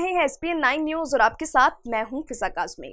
रहे हैं SPN 9 news और आपके साथ मैं हूं फिजा काज़मी।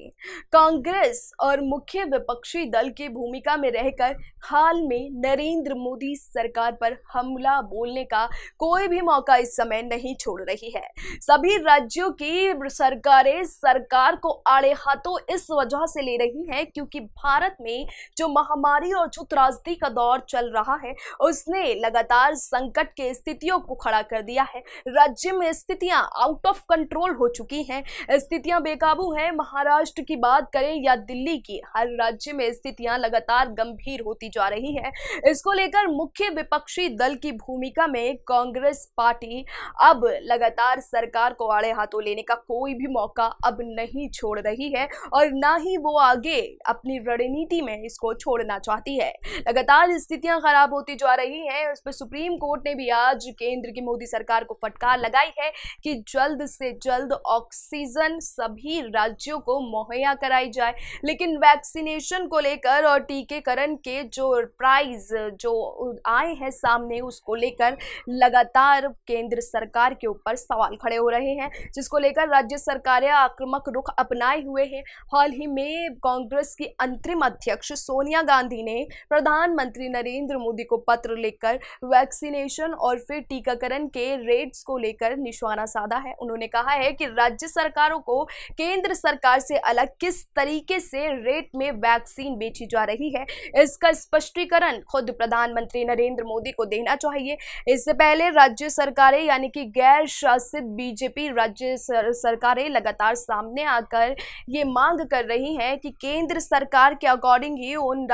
कांग्रेस और मुख्य विपक्षी दल की भूमिका में रहकर हाल में नरेंद्र मोदी सरकार पर हमला बोलने का कोई भी मौका इस समय नहीं छोड़ रही है। सभी राज्यों की सरकारें सरकार को आड़े हाथों इस वजह से ले रही हैं क्योंकि भारत में जो महामारी और जो त्रासदी का दौर चल रहा है उसने लगातार संकट के स्थितियों को खड़ा कर दिया है। राज्य में स्थितियां आउट ऑफ कंट्रोल हो चुकी हैं, स्थितियां बेकाबू हैं। महाराष्ट्र की बात करें या दिल्ली की, हर राज्य में स्थितियां लगातार गंभीर होती जा रही है। इसको लेकर मुख्य विपक्षी दल की भूमिका में कांग्रेस पार्टी अब लगातार सरकार को आड़े हाथों लेने का कोई भी मौका अब नहीं छोड़ रही है और ना ही वो आगे अपनी रणनीति में इसको छोड़ना चाहती है। लगातार स्थितियां खराब होती जा रही हैं। उस पर सुप्रीम कोर्ट ने भी आज केंद्र की मोदी सरकार को फटकार लगाई है कि जल्द से जल्द ऑक्सीजन सभी राज्यों को मुहैया कराई जाए। लेकिन वैक्सीनेशन को लेकर और टीकाकरण के जो प्राइस जो आए हैं सामने उसको लेकर लगातार केंद्र सरकार के ऊपर सवाल खड़े हो रहे हैं, जिसको लेकर राज्य सरकारें आक्रामक रुख अपनाए हुए हैं। हाल ही में कांग्रेस की अंतरिम अध्यक्ष सोनिया गांधी ने प्रधानमंत्री नरेंद्र मोदी को पत्र लिखकर वैक्सीनेशन और फिर टीकाकरण के रेट्स को लेकर निशाना साधा है। उन्होंने कहा है कि राज्य सरकारों को केंद्र सरकार से अलग किस तरीके से रेट में वैक्सीन बेची जा रही है, इसका स्पष्टीकरण खुद प्रधानमंत्री नरेंद्र मोदी को देना चाहिए। इससे पहले राज्य सरकारें यानी कि गैर शासित बीजेपी राज्य सरकारें लगातार सामने आकर ये मांग कर रही हैं कि केंद्र सरकार के अकॉर्डिंग ही उन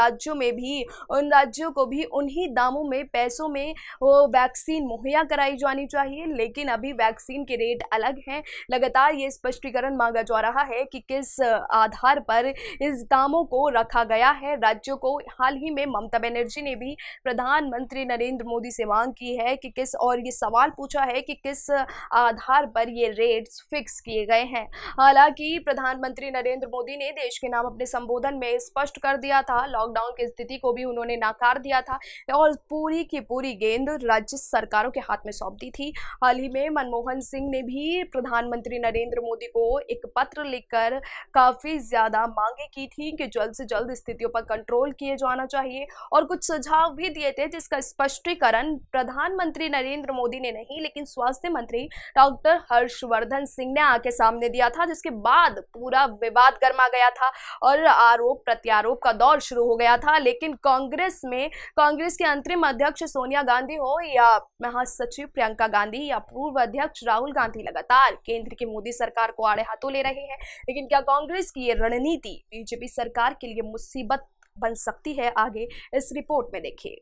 राज्यों को भी उन्हीं दामों में पैसों में वो वैक्सीन मुहैया कराई जानी चाहिए। लेकिन अभी वैक्सीन के रेट अलग हैं। लगातार ये स्पष्टीकरण मांगा जा रहा है कि किस आधार पर इस दामों को रखा गया है राज्यों को। हाल ही में ममता बनर्जी ने भी प्रधानमंत्री नरेंद्र मोदी से मांग की है कि ये सवाल पूछा है कि किस आधार पर ये रेट्स फिक्स किए गए हैं। हालांकि प्रधानमंत्री नरेंद्र मोदी ने देश के नाम अपने संबोधन में स्पष्ट कर दिया था, लॉकडाउन की स्थिति को भी उन्होंने नकार दिया था और पूरी की पूरी गेंद राज्य सरकारों के हाथ में सौंप दी थी। हाल ही में मनमोहन सिंह ने भी प्रधानमंत्री नरेंद्र मोदी को एक पत्र लिखकर काफी ज्यादा मांगे की थी कि जल्द से जल्द स्थितियों पर कंट्रोल किए जाना चाहिए और कुछ सुझाव भी दिए थे, जिसका स्पष्टीकरण प्रधानमंत्री नरेंद्र मोदी ने नहीं लेकिन स्वास्थ्य मंत्री डॉक्टर हर्षवर्धन सिंह ने आके सामने दिया था, जिसके बाद पूरा विवाद गर्मा गया था और आरोप प्रत्यारोप का दौर शुरू हो गया था। लेकिन कांग्रेस के अंतरिम अध्यक्ष सोनिया गांधी हो या महासचिव प्रियंका गांधी या पूर्व अध्यक्ष राहुल गांधी लगातार केंद्र की मोदी सरकार को आड़े हाथों ले रहे हैं। लेकिन क्या कांग्रेस की ये रणनीति बीजेपी सरकार के लिए मुसीबत बन सकती है? आगे इस रिपोर्ट में देखिए।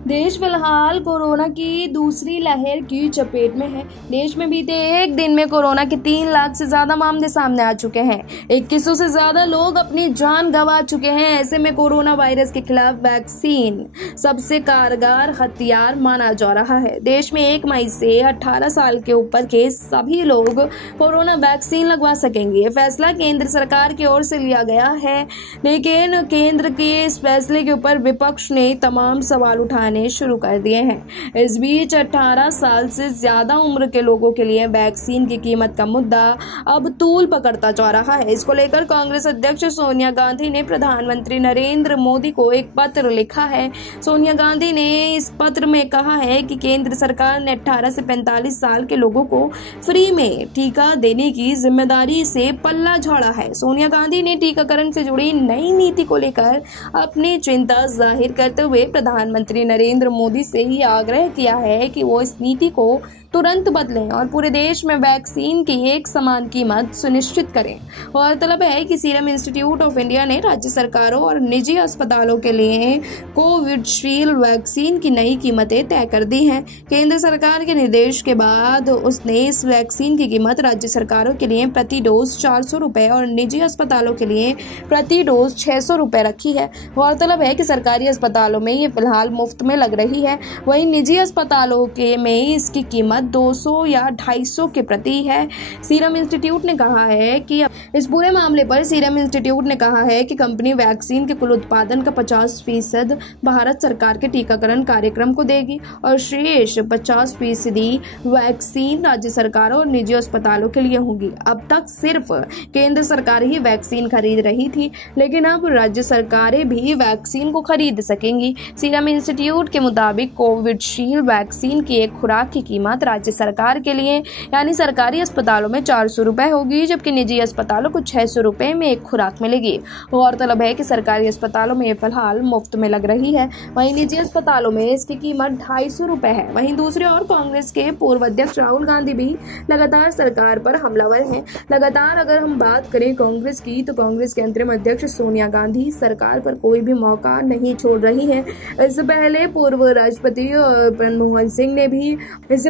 देश फिलहाल कोरोना की दूसरी लहर की चपेट में है। देश में बीते एक दिन में कोरोना के 3 लाख से ज्यादा मामले सामने आ चुके हैं। 2100 से ज्यादा लोग अपनी जान गंवा चुके हैं। ऐसे में कोरोना वायरस के खिलाफ वैक्सीन सबसे कारगर हथियार माना जा रहा है। देश में 1 मई से 18 साल के ऊपर के सभी लोग कोरोना वैक्सीन लगवा सकेंगे। ये फैसला केंद्र सरकार की ओर से लिया गया है, लेकिन केंद्र के इस फैसले के ऊपर विपक्ष ने तमाम सवाल उठाने शुरू कर दिए हैं। इस बीच 18 साल से ज्यादा उम्र के लोगों के लिए वैक्सीन की कीमत का मुद्दा अब तूल पकड़ता जा रहा है। इसको लेकर कांग्रेस अध्यक्ष सोनिया गांधी ने प्रधानमंत्री नरेंद्र मोदी को एक पत्र लिखा है। सोनिया गांधी ने इस पत्र में कहा है कि केंद्र सरकार ने 18 से 45 साल के लोगों को फ्री में टीका देने की जिम्मेदारी से पल्ला झाड़ा है। सोनिया गांधी ने टीकाकरण से जुड़ी नई नीति को लेकर अपनी चिंता जाहिर करते हुए प्रधानमंत्री नरेंद्र मोदी से ही आग्रह किया है कि वो इस नीति को तुरंत बदलें और पूरे देश में वैक्सीन की एक समान कीमत सुनिश्चित करें। गौरतलब है कि सीरम इंस्टीट्यूट ऑफ इंडिया ने राज्य सरकारों और निजी अस्पतालों के लिए कोविशील्ड वैक्सीन की नई कीमतें तय कर दी हैं। केंद्र सरकार के निर्देश के बाद उसने इस वैक्सीन की कीमत राज्य सरकारों के लिए प्रति डोज 400 रुपए और निजी अस्पतालों के लिए प्रति डोज 600 रुपए रखी है। गौरतलब है कि सरकारी अस्पतालों में ये फिलहाल मुफ्त में लग रही है, वहीं निजी अस्पतालों में इसकी कीमत कीमत 200 या 250 के प्रति है। सीरम इंस्टीट्यूट ने कहा है कि इस पूरे मामले पर सीरम इंस्टीट्यूट ने कहा है कि कंपनी वैक्सीन के कुल उत्पादन का 50% भारत सरकार के टीकाकरण कार्यक्रम को देगी और शेष 50% वैक्सीन राज्य सरकार और निजी अस्पतालों के लिए होगी। अब तक सिर्फ केंद्र सरकार ही वैक्सीन खरीद रही थी, लेकिन अब राज्य सरकारें भी वैक्सीन को खरीद सकेंगी। सीरम इंस्टीट्यूट के मुताबिक कोविशील्ड वैक्सीन की एक खुराक की कीमत राज्य सरकार के लिए यानी सरकारी अस्पतालों में 400 रुपए होगी, जबकि निजी अस्पतालों को 600 रुपए में एक खुराक मिलेगी। गौरतलब है कि सरकारी अस्पतालों में फिलहाल मुफ्त में लग रही है, वहीं निजी अस्पतालों में इसकी कीमत 250 रुपए है। वहीं दूसरी ओर कांग्रेस के पूर्व अध्यक्ष राहुल गांधी भी लगातार सरकार पर हमलावर हैं। लगातार अगर हम बात करें कांग्रेस की, तो कांग्रेस के अंतरिम अध्यक्ष सोनिया गांधी सरकार पर कोई भी मौका नहीं छोड़ रही हैं। इससे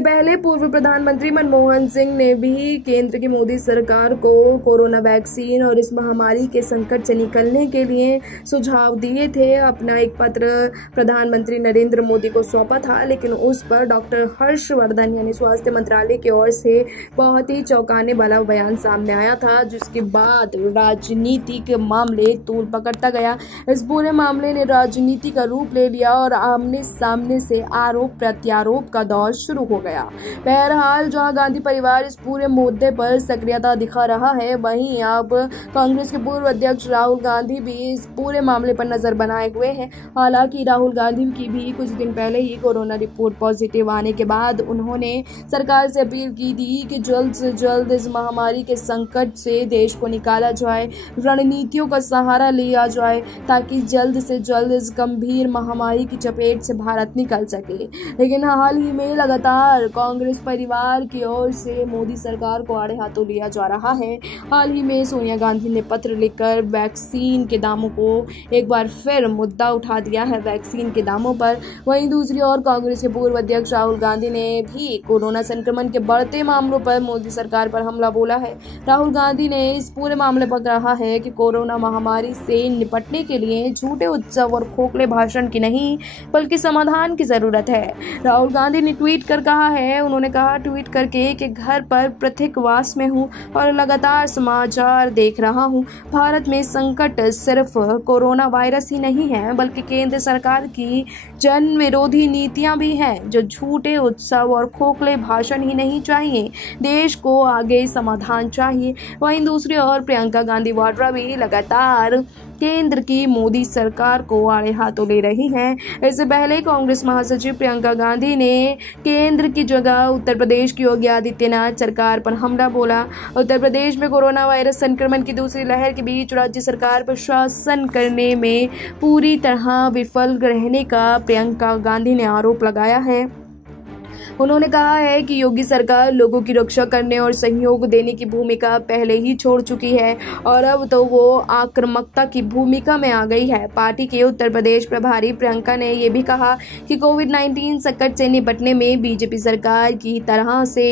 पहले पूर्व प्रधानमंत्री मनमोहन सिंह ने भी केंद्र की मोदी सरकार को कोरोना वैक्सीन और इस महामारी के संकट से निकलने के लिए सुझाव दिए थे। अपना एक पत्र प्रधानमंत्री नरेंद्र मोदी को सौंपा था, लेकिन उस पर डॉक्टर हर्षवर्धन यानी स्वास्थ्य मंत्रालय की ओर से बहुत ही चौंकाने वाला बयान सामने आया था, जिसके बाद राजनीति के मामले तूल पकड़ता गया। इस पूरे मामले ने राजनीति का रूप ले लिया और आमने सामने से आरोप प्रत्यारोप का दौर शुरू हो गया। बहरहाल जहां गांधी परिवार इस पूरे मुद्दे पर सक्रियता दिखा रहा है, वहीं अब कांग्रेस के पूर्व अध्यक्ष राहुल गांधी भी इस पूरे मामले पर नजर बनाए हुए हैं। हालांकि राहुल गांधी की भी कुछ दिन पहले ही कोरोना रिपोर्ट पॉजिटिव आने के बाद उन्होंने सरकार से अपील की थी कि जल्द से जल्द इस महामारी के संकट से देश को निकाला जाए, रणनीतियों का सहारा लिया जाए ताकि जल्द से जल्द इस गंभीर महामारी की चपेट से भारत निकल सके। लेकिन हाल ही में लगातार कांग्रेस परिवार की ओर से मोदी सरकार को आड़े हाथों लिया जा रहा है। हाल ही में सोनिया गांधी ने पत्र लिखकर वैक्सीन के दामों को एक बार फिर मुद्दा उठा दिया है वैक्सीन के दामों पर। वहीं दूसरी ओर कांग्रेस के पूर्व अध्यक्ष राहुल गांधी ने भी कोरोना संक्रमण के बढ़ते मामलों पर मोदी सरकार पर हमला बोला है। राहुल गांधी ने इस पूरे मामले पर कहा है कि कोरोना महामारी से निपटने के लिए झूठे उत्सव और खोखले भाषण की नहीं बल्कि समाधान की जरूरत है। राहुल गांधी ने ट्वीट करके कि घर पर पृथकवास में हूं और लगातार समाचार देख रहा हूं। भारत में संकट सिर्फ कोरोना वायरस ही नहीं है, बल्कि केंद्र सरकार की जन विरोधी नीतियां भी हैं। जो झूठे उत्सव और खोखले भाषण ही नहीं चाहिए, देश को आगे समाधान चाहिए। वहीं दूसरी ओर प्रियंका गांधी वाड्रा भी लगातार केंद्र की मोदी सरकार को आड़े हाथों ले रही हैं। इससे पहले कांग्रेस महासचिव प्रियंका गांधी ने केंद्र की जगह उत्तर प्रदेश की योगी आदित्यनाथ सरकार पर हमला बोला। उत्तर प्रदेश में कोरोना वायरस संक्रमण की दूसरी लहर के बीच राज्य सरकार पर शासन करने में पूरी तरह विफल रहने का प्रियंका गांधी ने आरोप लगाया है। उन्होंने कहा है कि योगी सरकार लोगों की रक्षा करने और सहयोग देने की भूमिका पहले ही छोड़ चुकी है और अब तो वो आक्रामकता की भूमिका में आ गई है। पार्टी के उत्तर प्रदेश प्रभारी प्रियंका ने यह भी कहा कि कोविड-19 संकट से निपटने में बीजेपी सरकार की तरह से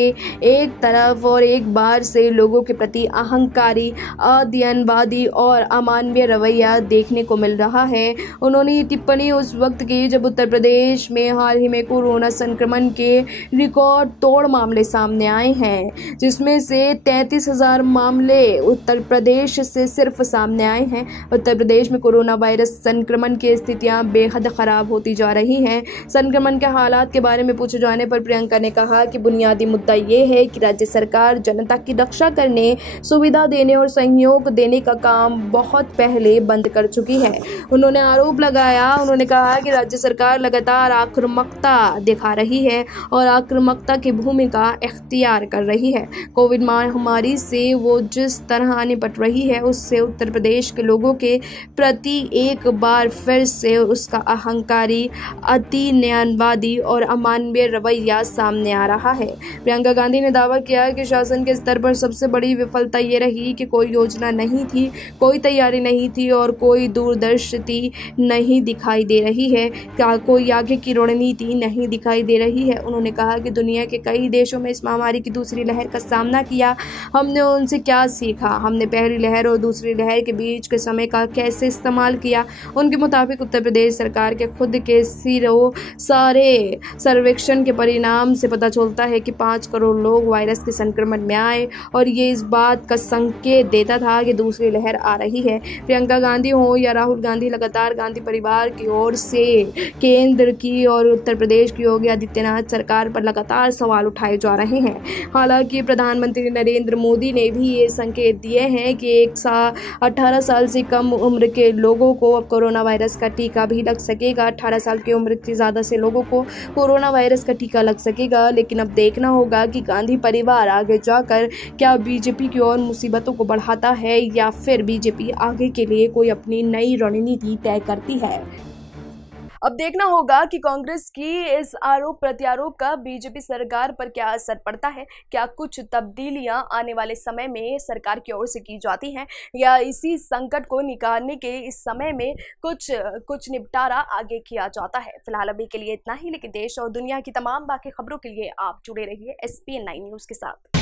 एक तरफ और एक बार से लोगों के प्रति अहंकारी, अध्ययनवादी और अमानवीय रवैया देखने को मिल रहा है। उन्होंने ये टिप्पणी उस वक्त की जब उत्तर प्रदेश में हाल ही में कोरोना संक्रमण के रिकॉर्ड तोड़ मामले सामने आए हैं, जिसमें से 33,000 मामले उत्तर प्रदेश से सिर्फ सामने आए हैं। उत्तर प्रदेश में कोरोना वायरस संक्रमण की स्थितियां बेहद खराब होती जा रही हैं। संक्रमण के हालात के बारे में पूछे जाने पर प्रियंका ने कहा कि बुनियादी मुद्दा ये है कि राज्य सरकार जनता की रक्षा करने, सुविधा देने और सहयोग देने का काम बहुत पहले बंद कर चुकी है। उन्होंने आरोप लगाया, उन्होंने कहा कि राज्य सरकार लगातार आक्रामकता दिखा रही है और आक्रामकता की भूमिका इख्तियार कर रही है। कोविड महामारी से वो जिस तरह निपट रही है, उससे उत्तर प्रदेश के लोगों के प्रति एक बार फिर से उसका अहंकारी, अति न्यायवादी और अमानवीय रवैया सामने आ रहा है। प्रियंका गांधी ने दावा किया कि शासन के स्तर पर सबसे बड़ी विफलता ये रही कि कोई योजना नहीं थी, कोई तैयारी नहीं थी और कोई दूरदर्शिता नहीं दिखाई दे रही है, क्या कोई आगे की रणनीति नहीं दिखाई दे रही है। उन्होंने कहा कि दुनिया के कई देशों में इस महामारी की दूसरी लहर का सामना किया, हमने उनसे क्या सीखा, हमने पहली लहर और दूसरी लहर के बीच के समय का कैसे इस्तेमाल किया। उनके मुताबिक उत्तर प्रदेश सरकार के खुद के सारे सर्वेक्षण के परिणाम से पता चलता है कि 5 करोड़ लोग वायरस के संक्रमण में आए और ये इस बात का संकेत देता था कि दूसरी लहर आ रही है। प्रियंका गांधी हो या राहुल गांधी, लगातार गांधी परिवार की ओर से केंद्र की और उत्तर प्रदेश की योगी आदित्यनाथ सरकार पर लगातार सवाल उठाए जा रहे हैं। हालांकि प्रधानमंत्री नरेंद्र मोदी ने भी ये संकेत दिए हैं कि 18 साल से कम उम्र के लोगों को अब कोरोना वायरस का टीका भी लग सकेगा। 18 साल की उम्र से ज़्यादा से लोगों को कोरोना वायरस का टीका लग सकेगा। लेकिन अब देखना होगा कि गांधी परिवार आगे जाकर क्या बीजेपी की ओर मुसीबतों को बढ़ाता है या फिर बीजेपी आगे के लिए कोई अपनी नई रणनीति तय करती है। अब देखना होगा कि कांग्रेस की इस आरोप प्रत्यारोप का बीजेपी सरकार पर क्या असर पड़ता है। क्या कुछ तब्दीलियां आने वाले समय में सरकार की ओर से की जाती हैं या इसी संकट को निकालने के इस समय में कुछ निपटारा आगे किया जाता है। फिलहाल अभी के लिए इतना ही, लेकिन देश और दुनिया की तमाम बाकी खबरों के लिए आप जुड़े रहिए SPN9 न्यूज़ के साथ।